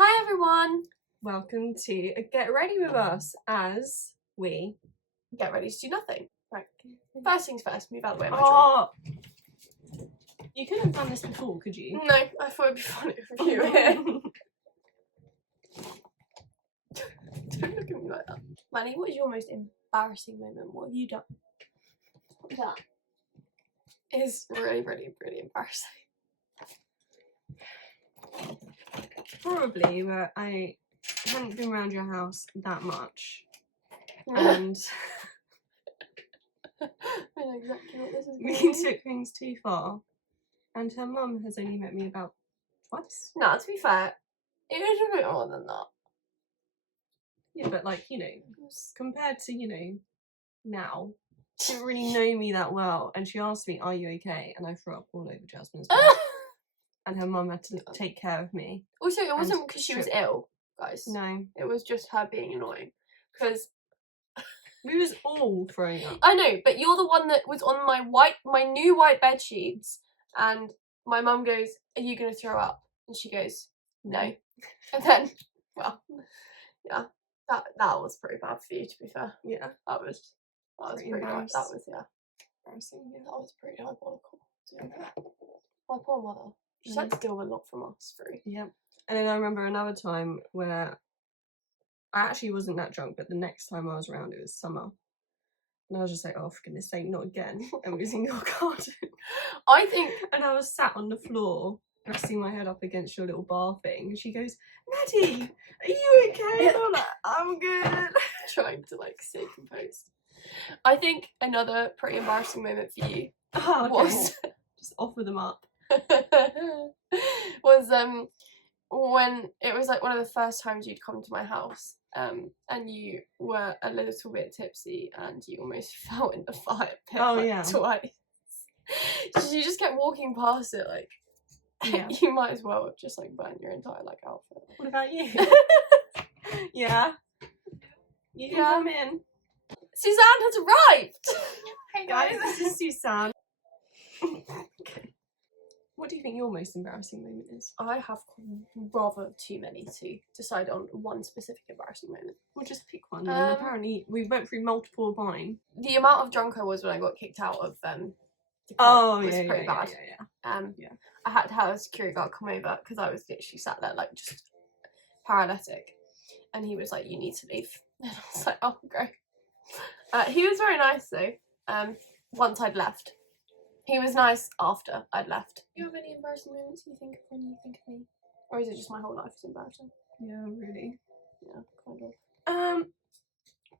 Hi everyone! Welcome to Get Ready With Us as we Get ready to do nothing. Right. First things first, move out of the way. Oh! You couldn't have done this before, could you? No, I thought it'd be funny if you were here. Don't look at me like that. Manny, what is your most embarrassing moment? What have you done? That is really, really, really embarrassing. Probably, but I hadn't been around your house that much. And I know exactly what this is we going to be. took things too far. And her mum has only met me about twice. No, to be fair, it was a bit more than that. Yeah, but like, you know, compared to, you know, now, she didn't really know me that well. And she asked me, "Are you okay?" And I threw up all over Jasmine's bed. And her mum had to take care of me. Also, it wasn't because she was ill, guys. No. It was just her being annoying. Because we was all throwing up. I know, but you're the one that was on my new white bed sheets, and my mum goes, "Are you gonna throw up?" And she goes, "No." And then, well, yeah, that was pretty bad for you, to be fair. Yeah, that was pretty bad. That was embarrassing. Yeah, that was pretty diabolical. Yeah. My poor mother. She's had to deal with a lot from us through. Yeah, and then I remember another time where I actually wasn't that drunk, but the next time I was around, it was summer. And I was just like, "Oh, for goodness sake, not again." And we was in your garden. I think... And I was sat on the floor, resting my head up against your little bar thing. And she goes, "Maddie, are you okay?" And I'm like, "I'm good." Trying to, like, stay composed. I think another pretty embarrassing moment for you was... Just offer them up. was when it was like one of the first times you'd come to my house, and you were a little bit tipsy and you almost fell in the fire pit twice. You just kept walking past it, like, you might as well have just like burnt your entire like outfit. What about you? Yeah, you can come in. Suzanne has arrived. Hey guys, this is Suzanne. What do you think your most embarrassing moment is? I have rather too many to decide on one specific embarrassing moment. We'll just pick one. And apparently we went through multiple of mine. The amount of drunk I was when I got kicked out of the club was pretty bad. Yeah. I had to have a security guard come over because I was literally sat there like just paralytic, and he was like, "You need to leave." And I was like, "Oh, great." He was very nice though. Once I'd left. He was nice after I'd left. Do you have any embarrassing moments you think of when you think of me? Or is it just my whole life is embarrassing? Yeah, really. Yeah, kind of.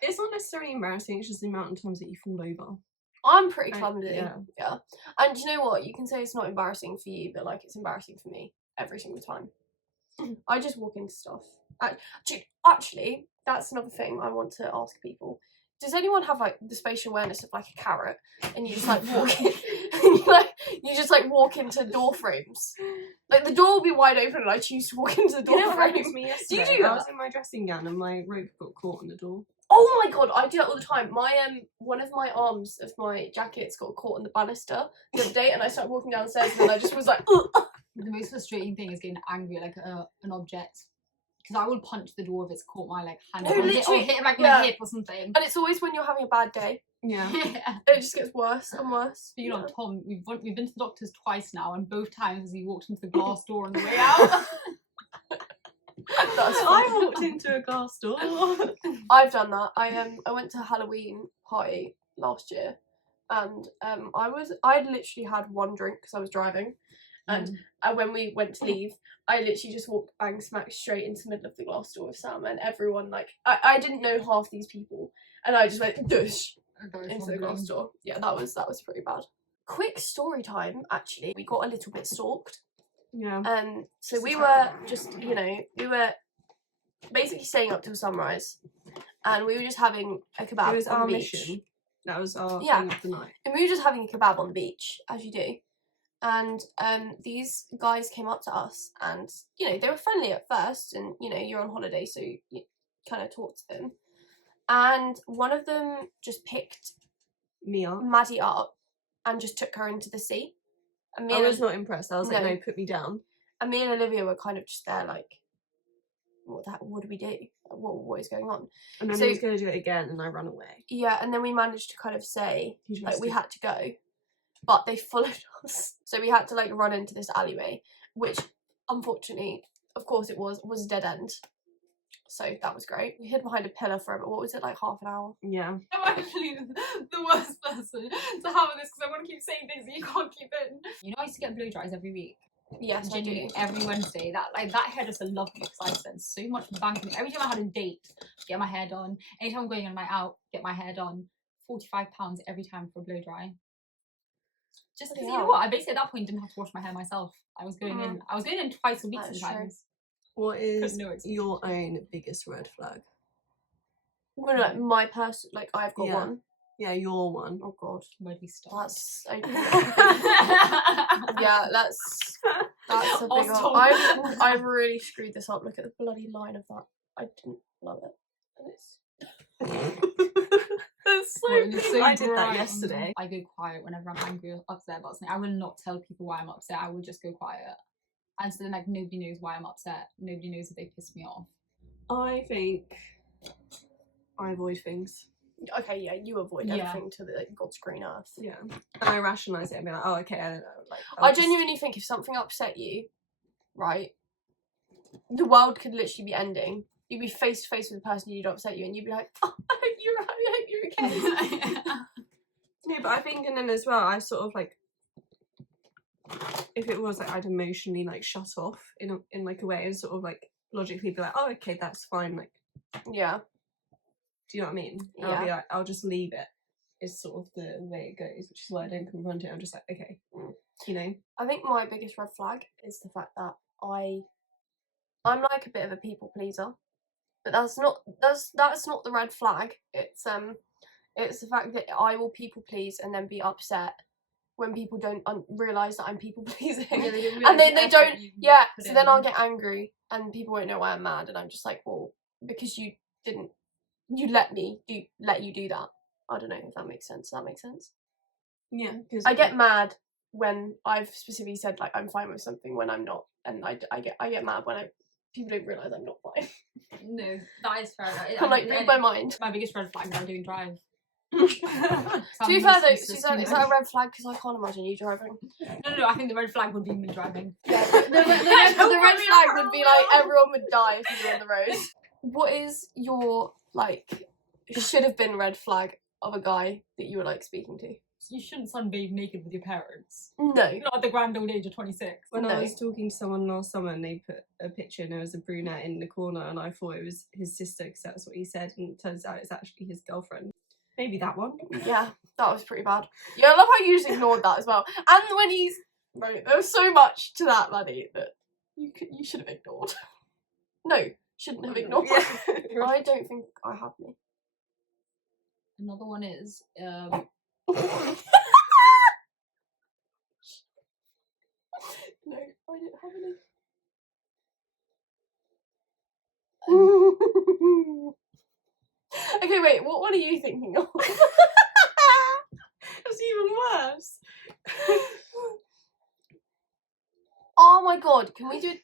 It's not necessarily embarrassing, it's just the amount of times that you fall over. I'm pretty clumsy. Yeah. And you know what? You can say it's not embarrassing for you, but like it's embarrassing for me every single time. I just walk into stuff. Actually, that's another thing I want to ask people. Does anyone have like the spatial awareness of like a carrot, and you just like walk in, you just like walk into door frames? Like the door will be wide open, and I choose to walk into the door frame. That was me yesterday. Do you do that? I was in my dressing gown, and my rope got caught on the door. Oh my god, I do that all the time. My one of my arms of my jackets got caught on the banister the other day, and I started walking downstairs, and then I just was like, ugh. The most frustrating thing is getting angry at like an object. Because I will punch the door if it's caught my like hand or hit it like my hip or something. And it's always when you're having a bad day. Yeah. It just gets worse and worse. But you know, Tom, we've been to the doctor's twice now, and both times he walked into the glass door on the way out. I walked into a glass door. I've done that. I went to a Halloween party last year, and I'd literally had one drink because I was driving. And when we went to leave, I literally just walked bang smack straight into the middle of the glass door with Sam, and everyone like I didn't know half these people, and I just went dush into the glass door. Yeah, that was pretty bad. Quick story time. Actually, we got a little bit stalked. Yeah. So we were just we were basically staying up till sunrise, and we were just having a kebab. It was on our the beach. mission. That was our thing of the night. And we were just having a kebab on the beach, as you do. And these guys came up to us, and they were friendly at first, and you're on holiday, so you kind of talk to them. And one of them just picked Maddie up and just took her into the sea. And I was not impressed. I was like, "No, put me down." And me and Olivia were kind of just there, like, what do we do? What is going on? And then So- he was going to do it again, and I ran away. Yeah, and then we managed to kind of say He like we just- had to go, but they followed us, so we had to like run into this alleyway, which unfortunately, of course, it was a dead end. So that was great. We hid behind a pillar for about, what was it, like half an hour? Yeah. I'm actually the worst person to have this because I want to keep saying things that you can't keep in. You know, I used to get blow dries every week. Yes, I do. Genuinely every Wednesday. That hairdresser loved me because I spent so much bank on it. Every time I had a date, get my hair done. Anytime I'm going on a night out, get my hair done. £45 every time for a blow dry. Just because, you know what? I basically at that point didn't have to wash my hair myself. I was going in. I was going in twice a week That's sometimes. What is No excuse. your own biggest red flag? Well, like my person, like I've got Yeah. one. Yeah, your one. Oh god, Where do we start? that's yeah, that's a big one. Awesome. I've really screwed this up. Look at the bloody line of that. I didn't love it. And it's That's so, It's so I did that bright. yesterday. I go quiet whenever I'm angry or upset about something. I will not tell people why I'm upset. I will just go quiet. And so then like nobody knows why I'm upset. Nobody knows if they pissed me off. I think I avoid things. okay, yeah, you avoid Yeah. everything to the like, God's green earth. Yeah. And I rationalise it and be like, oh, okay, I don't know. Like, I genuinely think if something upset you, right, the world could literally be ending. You'd be face to face with the person who'd upset you, and you'd be like, "Oh, I hope you're okay." Yeah, but I think, and then as well, I sort of like, if it was like I'd emotionally like shut off in like a way and sort of like logically be like, oh, okay, that's fine. Like, Yeah, do you know what I mean? And I'll be like, I'll just leave it. It's sort of the way it goes, which is why I don't confront it. I'm just like, okay, you know. I think my biggest red flag is the fact that I'm like a bit of a people pleaser, but that's not the red flag. It's the fact that I will people please and then be upset when people don't realise that I'm people pleasing. Yeah, they don't And then realise they the effort don't, you've yeah, put so then in. I'll get angry and people won't know why I'm mad, and I'm just like, well, because you let you do that. I don't know if that makes sense. Does that make sense? Yeah, because I get mad when I've specifically said like I'm fine with something when I'm not, and I get mad when people don't realise I'm not fine. No, that is fair. I'm like, read my mind. My biggest red flag is I don't drive. To be fair though, Suzanne, is that a red flag? Because I can't imagine you driving. No, I think the red flag would be me driving. Yeah, the red flag would be like everyone would die if you were on the road. What is your like should have been red flag of a guy that you were like speaking to? You shouldn't sunbathe naked with your parents. No. Not at the grand old age of 26. when No. I was talking to someone last summer and they put a picture and there was a brunette in the corner and I thought it was his sister because that's what he said, and it turns out it's actually his girlfriend. Maybe that one. Yeah, that was pretty bad. Yeah, I love how you just ignored that as well. And when he's right, there was so much to that, Maddie, that you should have ignored. No, shouldn't have ignored. Yeah. I don't think I have any. Another one is No, I don't have any. Okay, wait, what one are you thinking of? That's even worse. Oh my god, can we do a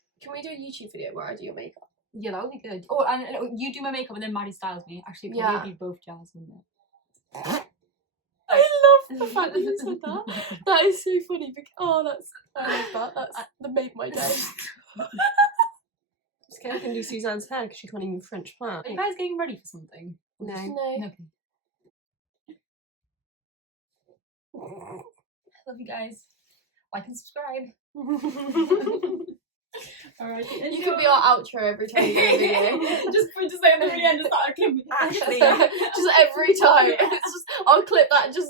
YouTube video where I do your makeup? yeah, that would be good. Oh, and you do my makeup and then Maddie styles me. Actually, it'd probably be both jazz, wouldn't it? I love the fact that you said that. That is so funny. I love that. That made my day. I can do Suzanne's hair because she can't even French plan. Are you guys getting ready for something? No. No. Okay. Love you guys. Like and subscribe. Alright. You could be our outro every time you do a video. just say at the very end, just start a clip. Actually, Just every time. It's just I'll clip that little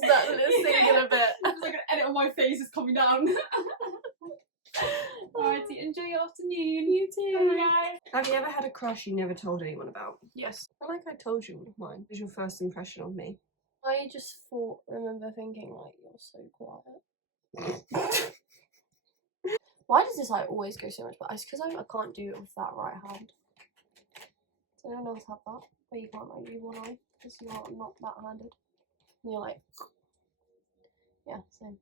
singular bit. It's like an edit of my face is coming down. Alrighty, enjoy your afternoon. You too. Bye. have you ever had a crush you never told anyone about? Yes. I feel like I told you mine. What was your first impression of me? I just remember thinking like you're so quiet. Why does this like always go so much better? It's because I can't do it with that right hand. Does anyone else have that? Where you can't like do one eye because you're not that handed. And you're like, yeah, same.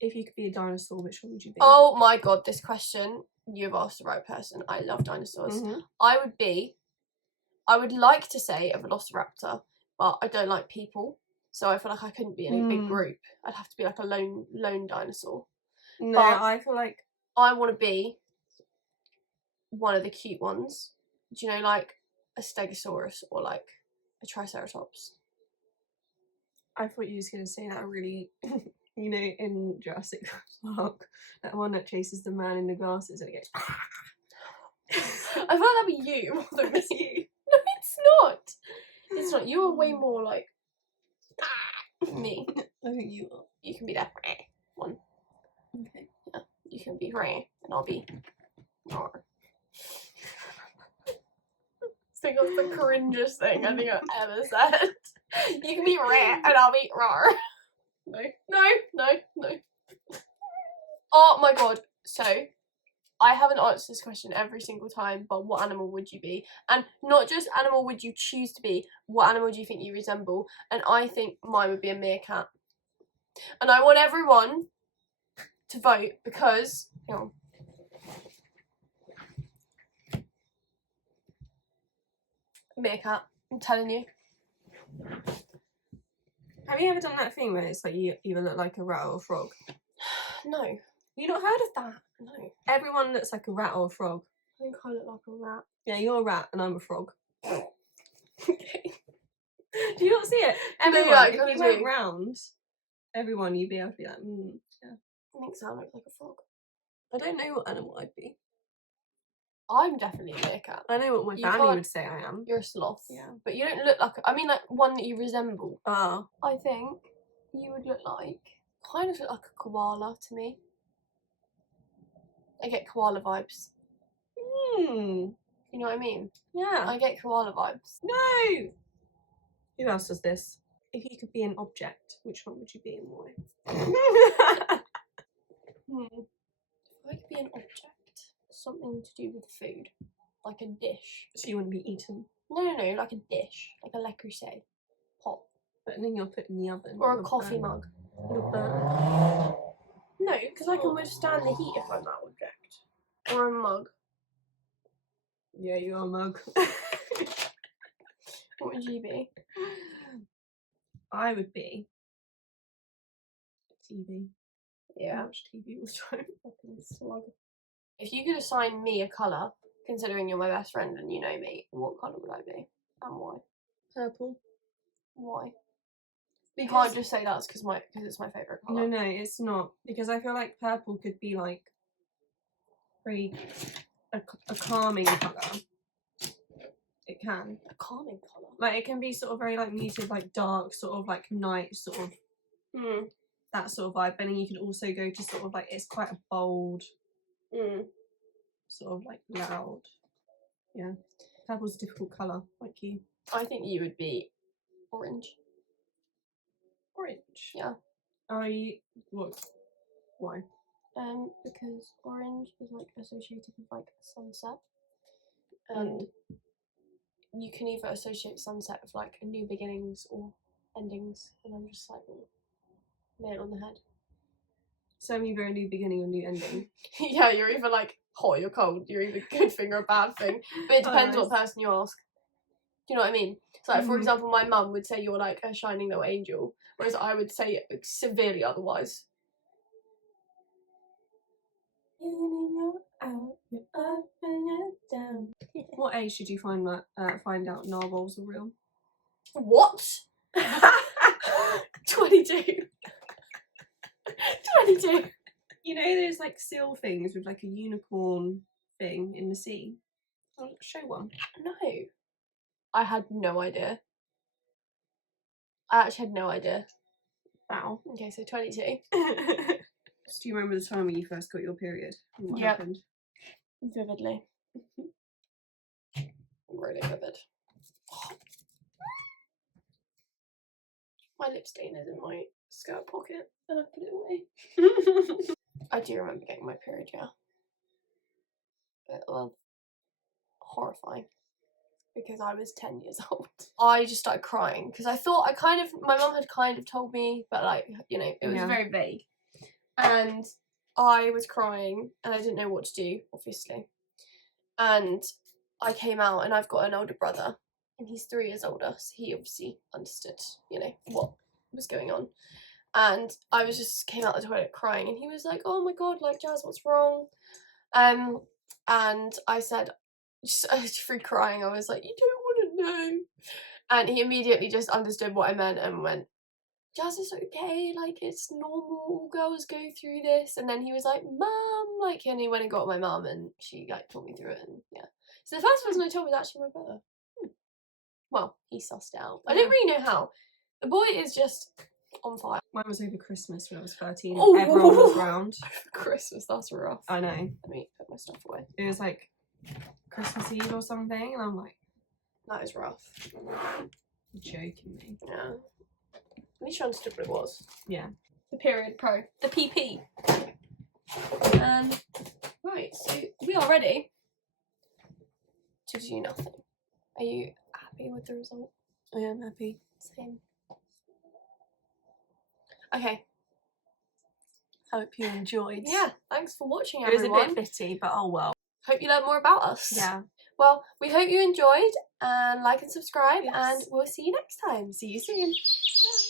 If you could be a dinosaur, which one would you be? Oh my god, this question you've asked the right person. I love dinosaurs. Mhm. I would like to say a velociraptor, but I don't like people, so I feel like I couldn't be in a big group. I'd have to be like a lone dinosaur. No, But I feel like I want to be one of the cute ones. Do you know, like a stegosaurus or like a triceratops? I thought you was going to say that really, you know, in Jurassic Park, that one that chases the man in the glasses and it goes. I feel like that'd be you more than me. you. No, it's not. It's not. You are way more like me. I think you are. You can be that one. Okay. Yeah, you can be and I'll be Nar. I think that's the cringest thing I think I've ever said. You can be and I'll be Rar. No. Oh my god. So, I haven't answered this question every single time, but what animal would you be? And not just animal would you choose to be, what animal do you think you resemble? And I think mine would be a meerkat. And I want everyone to vote because, hang on. Meerkat, I'm telling you. Have you ever done that thing where it's like you either look like a rat or a frog? No. Have you not heard of that? No. Everyone looks like a rat or a frog. I think I look like a rat. Yeah, you're a rat and I'm a frog. Okay. Do you not see it? No, Everyone, yeah, I if kinda you went do. round, everyone, you'd be able to be like, yeah. I think so, I look like a frog. I don't know what animal I'd be. I'm definitely a meerkat. I know what my You family can't- would say I am. You're a sloth. Yeah. But you don't look like, I mean like one that you resemble. Ah. I think you would look like, kind of look like a koala to me. I get koala vibes. Hmm. You know what I mean? Yeah. I get koala vibes. No! Who else does this? If you could be an object, which one would you be and why? If I could be an object, something to do with food. Like a dish. So you want to be eaten, No, like a dish. Like a le creuset. Pot. but then you're put in the oven. Or a You'll coffee burn. mug. You'll burn. No, because I can withstand the heat if I'm that object. Or a mug. Yeah, you're a mug. What would you be? I would be TV. I Yeah. watch TV all the time. Fucking slug. If you could assign me a colour, considering you're my best friend and you know me, what colour would I be? And why? Purple. Why? You Because can't just say that's because it's my favourite no, colour. it's not, because I feel like purple could be like very a calming colour. It can. A calming colour. Like it can be sort of very like muted, like dark, sort of like night, sort of that sort of vibe. And then you can also go to sort of like it's quite a bold, sort of like loud. Yeah. Purple's a difficult colour, like you. I think you would be orange. Orange. Yeah. What? Why? Because orange is like associated with like sunset. And you can either associate sunset with like new beginnings or endings, and I'm just like nail on the head. So either a new beginning or new ending. Yeah, you're either like hot or you're cold. You're either a good thing or a bad thing. But it depends what person you ask. Do you know what I mean? So like for example, my mum would say you're like a shining little angel, whereas I would say it severely otherwise. What age did you find out narwhals are real? What? 22. 22. You know those like seal things with like a unicorn thing in the sea? I'll show one. No. I had no idea. I actually had no idea. Wow. Okay, so 22. Do you remember the time when you first got your period? And what Yep. happened? Vividly. Really vivid. My lip stain is in my skirt pocket and I put it away. I do remember getting my period, yeah. But, well, horrifying. Because I was 10 years old. I just started crying because I thought my mum had kind of told me, but like, you know, it was Yeah. very vague. And I was crying and I didn't know what to do, obviously. And I came out, and I've got an older brother, and he's 3 years older, so he obviously understood, what was going on. And I was just came out the toilet crying, and he was like, "Oh my god, like, Jazz, what's wrong?" And I said, just through crying, I was like, "You don't want to know." And he immediately just understood what I meant and went, "Jazz, it's okay, like, it's normal, all girls go through this." And then he was like, "Mum," like, and he went and got my mum, and she, like, talked me through it, and yeah. So the first person I told was actually my brother. Well, he sussed it out. I don't really know how. The boy is just on fire. Mine was over Christmas when I was 13. Oh. Everyone was round. Christmas, that's rough. I know. Let me put my stuff away. It was like Christmas Eve or something, and I'm like, That is rough. you're joking me. Yeah. At least you understood what it was. Yeah. The period pro. The PP. Right, so we are ready to do nothing. Are you happy with the result? I am happy. Same. Okay. Hope you enjoyed. Yeah, thanks for watching, It was everyone. a bit bitty, but oh well. Hope you learned more about us. Yeah. Well, we hope you enjoyed, and like and subscribe, Yes. and we'll see you next time. See you soon. Bye.